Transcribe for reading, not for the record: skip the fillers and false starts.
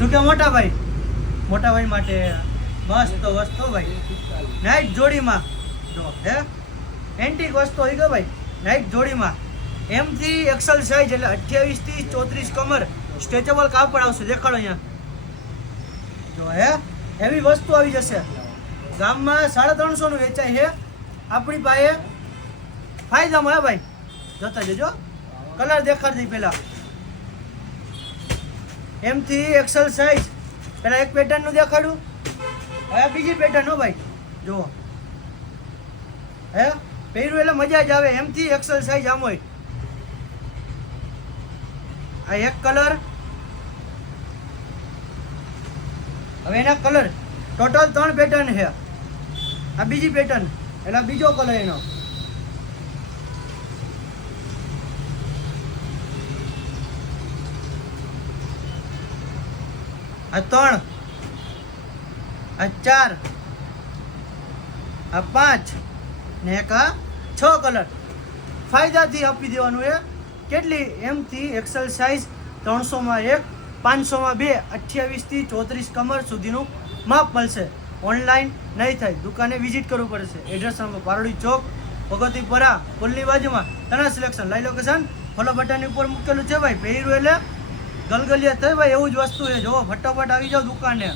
શું કે મોટા ભાઈ માટે મસ્ત વસ્તુ ભાઈ, નાઇટ જોડીમાં જો હે એન્ટિક વસ્તુ હોય કે ભાઈ, નાઇટ જોડીમાં એમથી એક્સેલ સાઇઝ એટલે 28 થી 34 કમર, સ્ટ્રેચેબલ કાપડ આવશે. દેખાડો અહીંયા જો હે એવી વસ્તુ આવી જશે. ગામમાં 350 નું વેચાય છે, આપણી પાસે ફાયદામાં હે ભાઈ. જોતા જજો, કલર દેખાડી દઈ પેલા. એમથી એક્સેલ સાઇઝ પેલા એક પેટર્ન નું દેખાડું, હવે બીજી પેટર્ન હો ભાઈ. જુઓ હે પહેર્યું એટલે મજા જ આવે. એમથી એક્સેલ સાઇઝ આમ હોય. આ એક કલર, હવે એના કલર ટોટલ 3 પેટર્ન છે. આ બીજી પેટર્ન એટલે બીજો કલર એનો. આ 3, આ 4, આ 5 ને એક આ 6 કલર ફાયદાથી આપી દેવાનું. એ કેટલી એમથી એક્સેલ સાઇઝ 300 માં 1, 500 માં 2, 28 થી 34 કમર સુધીનું માપ મળશે. ઓનલાઈન નહીં થાય, દુકાને વિઝિટ કરવું પડશે. એડ્રેસ નંબર પારોડી ચોક, ભગવતીપરા, પુલની બાજુમાં. તના સિલેક્શન લાઈ લોકેશન ફોલો બટન ઉપર મૂકેલું છે ભાઈ. પહેર્યું એટલે ગલગલિયા થાય ભાઈ, એવું જ વસ્તુ છે. જો ફટાફટ આવી જાઓ દુકાને.